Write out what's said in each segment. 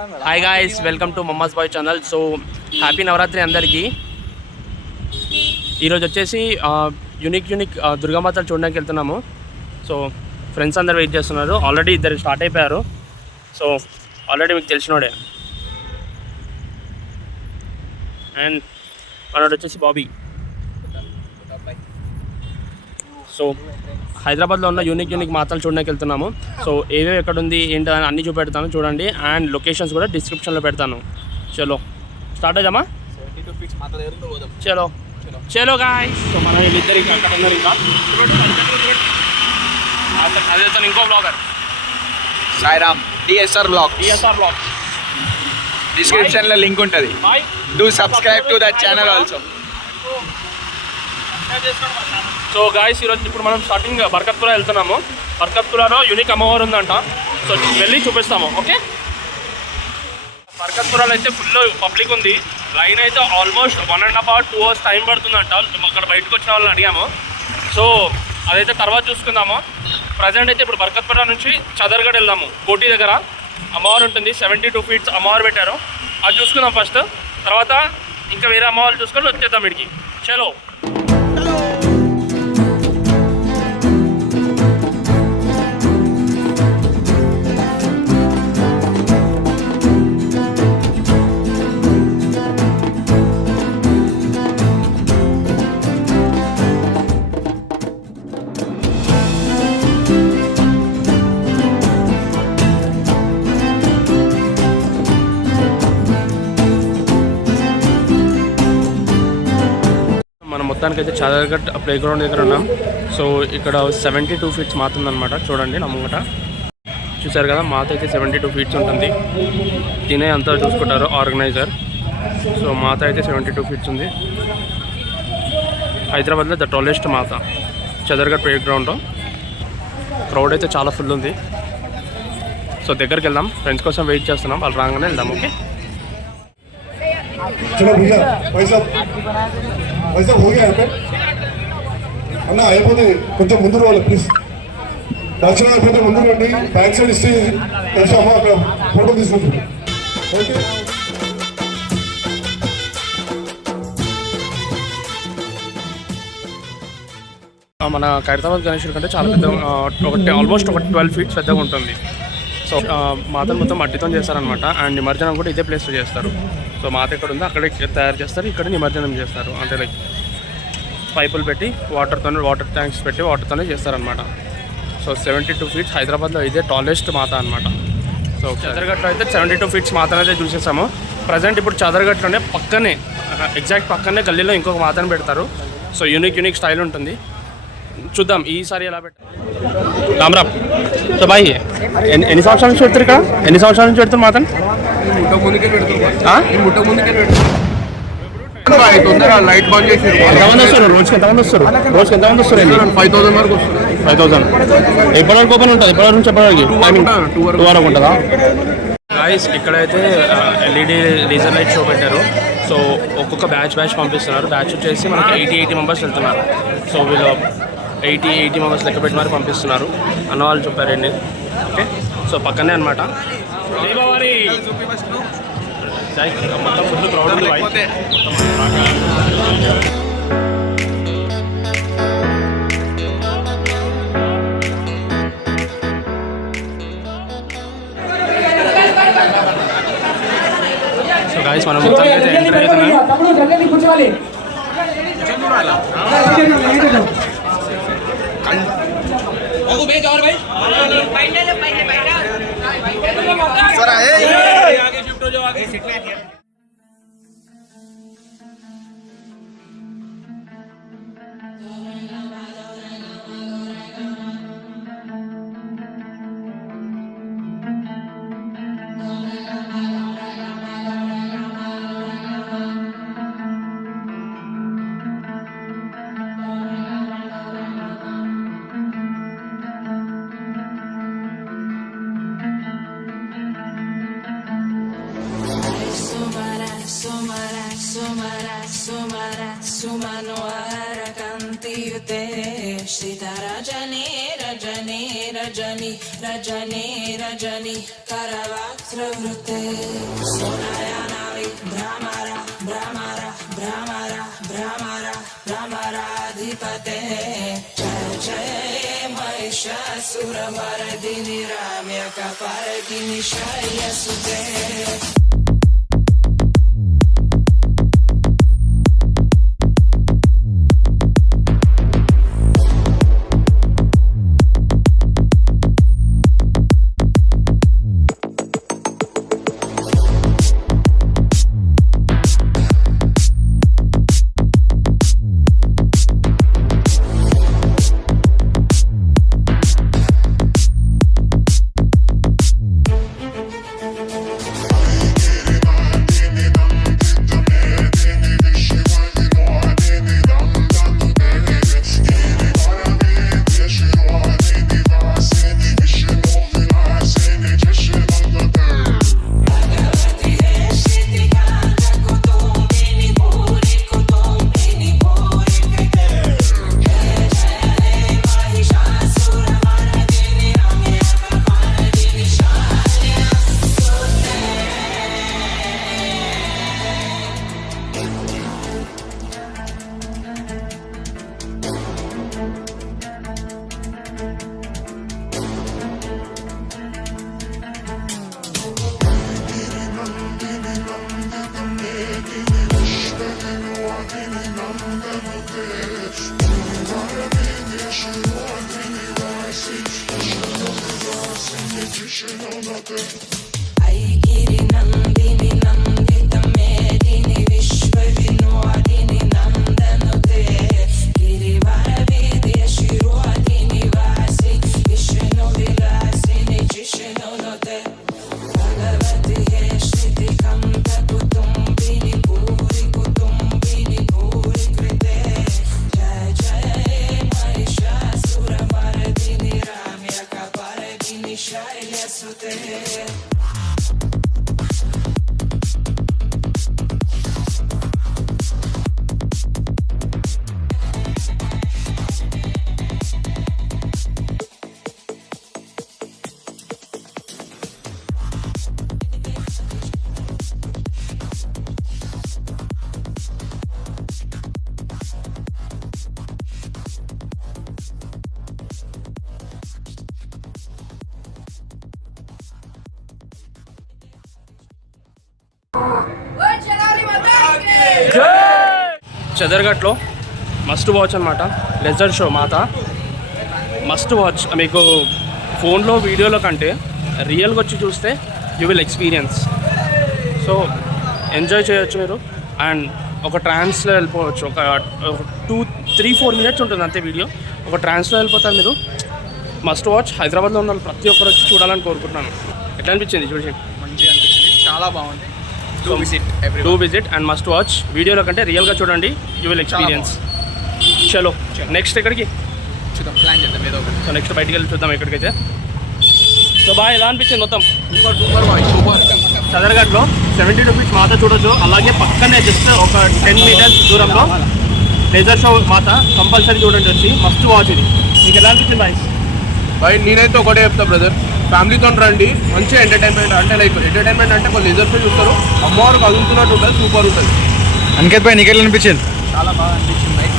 Hi guys, welcome to mamma's boy channel. So happy Navratri అందరికీ. ఈరోజు వచ్చేసి యూనిక్ దుర్గామాతలు చూడడానికి వెళ్తున్నాము. సో ఫ్రెండ్స్ అందరు వెయిట్ చేస్తున్నారు. ఆల్రెడీ ఇద్దరు స్టార్ట్ అయిపోయారు. సో ఆల్రెడీ మీకు తెలిసినోడే. అండ్ మనోడు వచ్చేసి బాబీ. సో హైదరాబాద్లో ఉన్న యూనిక్ మాతలు చూడడానికి వెళ్తున్నాము. సో ఏవేవి ఎక్కడ ఉంది ఏంటి అని అన్నీ చూపెడతాను చూడండి. అండ్ లొకేషన్స్ కూడా డిస్క్రిప్షన్లో పెడతాను. చలో స్టార్ట్ అయ్యామా? చలో చలో గాయ్స్. సో మనం వీళ్ళిద్దరు అక్కడ ఉన్నారు. ఇంకా అదే ఇంకో blogger Sairam DSR blog description లో లింక్ ఉంటుంది. Do subscribe to that channel also. So guys, ఈరోజు ఇప్పుడు మనం స్టార్టింగ్ బర్కత్పురా వెళ్తున్నాము. బర్కత్పురాలో యూనిక్ అమ్మవారు ఉందంట. సో వెళ్ళి చూపిస్తాము. ఓకే, బర్కత్పురాలో అయితే ఫుల్ పబ్లిక్ ఉంది. లైన్ అయితే ఆల్మోస్ట్ 1.5 hours 2 hours టైం పడుతుందంట. అక్కడ బయటకు వచ్చిన వాళ్ళని అడిగాము. సో అదైతే తర్వాత చూసుకుందాము. ప్రజెంట్ అయితే ఇప్పుడు బర్కత్పురా నుంచి చదర్గఢ్ వెళ్దాము. కోటి దగ్గర అమ్మవారు ఉంటుంది. 72 feet అమ్మవారు పెట్టారు. అది చూసుకుందాం ఫస్ట్. తర్వాత ఇంకా వేరే అమ్మవారు చూసుకొని వచ్చేద్దాం ఇక్కడికి. చలో. మనం మొత్తానికైతే చదర్గఢ్ ప్లే గ్రౌండ్ దగ్గర ఉన్నాం. సో ఇక్కడ 72 feet మాత ఉందన్నమాట. చూడండి నా ముంగట చూసారు కదా, మాత అయితే 72 feet ఉంటుంది. తినే అంతా చూసుకుంటారు ఆర్గనైజర్. సో మాత అయితే 72 feet ఉంది. హైదరాబాద్లో ద టాలెస్ట్ మాత చదర్గఢ్ ప్లే గ్రౌండ్లో. క్రౌడ్ అయితే చాలా ఫుల్ ఉంది. సో దగ్గరికి వెళ్దాం. ఫ్రెండ్స్ కోసం వెయిట్ చేస్తున్నాం. వాళ్ళు రాగానే వెళ్దాం. ఓకే. అన్న అయిపోతే కొంచెం ముందు రావాలి ప్లీజ్. దర్శనం అయిపోతే ముందు రండి. బ్యాక్ సైడ్ ఇస్తే తెలిసి అమ్మ అక్కడ ఫోటో తీసుకుంటుంది. ఓకే. మన ఖైరతాబాద్ గణేశుడి కంటే చాలా పెద్ద, ఆల్మోస్ట్ ఒక 12 feet పెద్దగా ఉంటుంది. సో మాతను మొత్తం మట్టితో చేస్తారనమాట. అండ్ నిమజ్జనం కూడా ఇదే ప్లేస్లో చేస్తారు. సో మాత ఎక్కడ ఉందో అక్కడే తయారు చేస్తారు. ఇక్కడ నిమజ్జనం చేస్తారు. అంటే లైక్ పైపులు పెట్టి వాటర్ ట్యాంక్స్ పెట్టి వాటర్తోనే చేస్తారనమాట. సో 72 feet హైదరాబాద్లో ఇదే టాలెస్ట్ మాత అనమాట. సో చదర్గఢ్లో అయితే 72 feet మాతను అయితే చూసేసాము. ప్రజెంట్ ఇప్పుడు చదర్గఢ్లోనే పక్కనే, ఎగ్జాక్ట్ పక్కనే గల్లీలో ఇంకొక మాతను పెడతారు. సో యూనిక్ స్టైల్ ఉంటుంది. చూద్దాం ఈసారి ఎలా పెట్టారు. రామ్. సో బాయ్, ఎన్ని సంవత్సరాల నుంచి పెడతారు ఇక్కడ? ఎన్ని సంవత్సరాల నుంచి పెడతారు మాతను? లైట్ బంద్ చేసి ఎంతమంది వస్తారు రోజుకి? ఎంతమంది వస్తారు? 5,000 వరకు వస్తుంది. 5,000 ఎప్పటి వరకు ఓపెన్ ఉంటుంది? ఎప్పటి నుంచి చెప్పడానికి టైమింగ్ 2 వరకు ఉంటుందా? గాయ్స్, ఇక్కడైతే LED లేజర్ లైట్ షో పెట్టారు. సో ఒక్కొక్క బ్యాచ్ పంపిస్తున్నారు. బ్యాచ్ వచ్చేసి మనకి 80 members వెళ్తున్నారు. సో వీళ్ళు 80 members లెక్క పెట్టి మరి పంపిస్తున్నారు అన్న వాళ్ళు చెప్పారండి. ఓకే. సో పక్కనే అనమాట. మొత్తం ఫుల్ క్రౌడ్ ఉంది. సో గాయ్స్, మనం మొత్తానికి అయితే ఎంటర్ అవుతున్నాం. సుమనోహర కాంతియుతే శ్రీత రజనీ రజనీ రజనీ రజనీ రజనీ కరవక్త్రవృతే సోనయానావి భ్రమర భ్రమర భ్రమర భ్రమర భ్రమరాధిపతే జయ జయ महिषासुरमर्दिनि राम्यकपर्दिनि शय्यसुते ऐगिरि नन्दिनि नन्दितं मेदिनि विश्वविनोदिनि नन्दनुते गिरिवरवीर्य शिरोदिनि वासि विष्णुविलासिनि जिष्णुनुते भगवति हे श्रुतिकण्ठकुटुम्बिनि भूरि कुटुम्बिनि भूरि कृते जय जय महिषासुरमर्दिनि राम्यकपर्दिनि शैलसुते చదర్ఘట్లో మస్ట్ వాచ్ అనమాట. లెజర్ షో మాత మస్ట్ వాచ్. మీకు ఫోన్లో వీడియోలో కంటే రియల్గా వచ్చి చూస్తే you will experience. So enjoy చేయొచ్చు మీరు. అండ్ ఒక ట్రాన్స్లో వెళ్ళిపోవచ్చు. ఒక 2-3-4 మినిట్స్ ఉంటుంది అంతే వీడియో. ఒక ట్రాన్స్లో వెళ్ళిపోతారు మీరు. Must watch. హైదరాబాద్లో ఉన్న వాళ్ళు ప్రతి ఒక్కరు వచ్చి చూడాలని కోరుకుంటున్నాను. ఎట్లా అనిపించింది చూసి? మంచిగా అనిపించింది, చాలా బాగుంది. Do visit and must watch. వీడియోలో కంటే రియల్గా చూడండి, యూ విల్ ఎక్స్పీరియన్స్. చలో నెక్స్ట్ ఎక్కడికి చూద్దాం, ప్లాన్ చేద్దాం ఏదో ఒకటి. సో నెక్స్ట్ బయటికి వెళ్ళి చూద్దాం ఎక్కడికైతే. సో బాగా ఎలా అనిపించింది మొత్తం? సూపర్. చదర్ఘట్లో 72 ఫీట్స్ మాత చూడొచ్చు. అలాగే పక్కనే జస్ట్ ఒక 10 మీటర్స్ దూరంలో లేజర్ షో మాత కంపల్సరీ చూడండి వచ్చి. మస్ట్ వాచ్ ఇది. మీకు ఎలా అనిపించింది బాయ్? బై నేనైతే ఒకటే చెప్తా బ్రదర్, ఫ్యామిలీతో రండి. మంచి ఎంటర్టైన్మెంట్ అంటే లైక్ ఎంటర్టైన్మెంట్ అంటే ఒక లేజర్ ఫీల్ చూస్తారు, అమ్మవారు కదులుతున్నట్టు ఉంటుంది, సూపర్ ఉంటుంది. అంకిత్ భాయ్ నీకెట్లా అనిపించింది? చాలా బాగా అనిపించింది బైక్.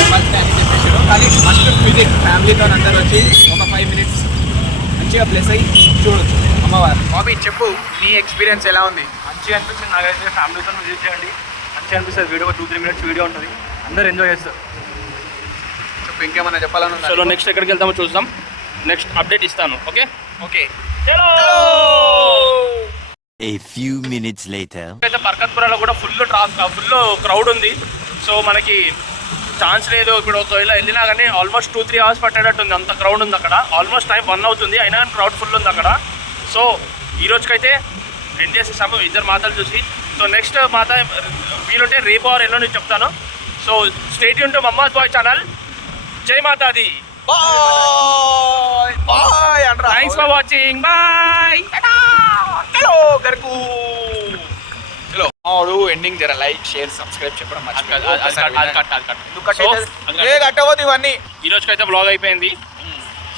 చెప్పాల్సింది అని చెప్పేసారు, కానీ మస్ట్ విజిట్. ఫ్యామిలీతో అందరూ వచ్చి ఒక 5 మినిట్స్ మంచిగా ప్లేస్ అయ్యి చూడొచ్చు అమ్మవారు. బాబీ చెప్పు, నీ ఎక్స్పీరియన్స్ ఎలా ఉంది? మంచిగా అనిపించింది నాకైతే. ఫ్యామిలీతో విజిట్ చేయండి, మంచిగా అనిపిస్తుంది. వీడియో 2-3 మినిట్స్ వీడియో ఉంటుంది, అందరూ ఎంజాయ్ చేస్తారు. చెప్పు, ఇంకేమన్నా చెప్పాలని ఉందా? చలో నెక్స్ట్ ఎక్కడికి వెళ్తామో చూద్దాం. నెక్స్ట్ అప్డేట్ ఇస్తాను. Okay okay. A few minutes later. అయితే బర్కత్పురాలో కూడా ఫుల్ క్రౌడ్ ఉంది. సో మనకి ఛాన్స్ లేదు. ఇప్పుడు ఒకవేళ వెళ్ళినా కానీ ఆల్మోస్ట్ 2-3 అవర్స్ పట్టేటట్టుంది, అంత క్రౌడ్ ఉంది అక్కడ. ఆల్మోస్ట్ టైం 1 అవుతుంది, అయినా కానీ క్రౌడ్ ఫుల్ ఉంది అక్కడ. సో ఈ రోజుకైతే ఎండ్ చేసేసాము 2 మాతలు చూసి. సో నెక్స్ట్ మాత వీలుంటే రేపు ఆర్ ఎల్లుండి చెప్తాను. So stay tune to mamma's boy channel. జై మాతాది. బాయ్ బాయ్ అంటారా? Thanks for watching. Bye. Hello గర్కు. చలో మావాడు ఎండింగ్ జర లైక్ షేర్ సబ్స్క్రైబ్ చెప్పడం ఏ కట్టవద్దు ఇవన్నీ. ఈ రోజుకైతే బ్లాగ్ అయిపోయింది.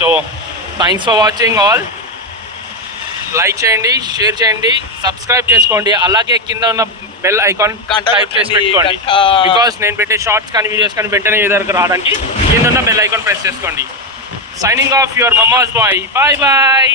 So thanks for watching all. Like చేయండి, షేర్ చేయండి, సబ్స్క్రైబ్ చేసుకోండి. అలాగే కింద ఉన్న బెల్ ఐకాన్ టైప్ చేసి పెట్టుకోండి. బికాస్ నేను పెట్టే షార్ట్స్ కానీ వీడియోస్ కానీ వెంటనే మీ దగ్గరకు రావడానికి కింద ఉన్న బెల్ ఐకాన్ ప్రెస్ చేసుకోండి. Signing off your mamma's boy. Bye bye.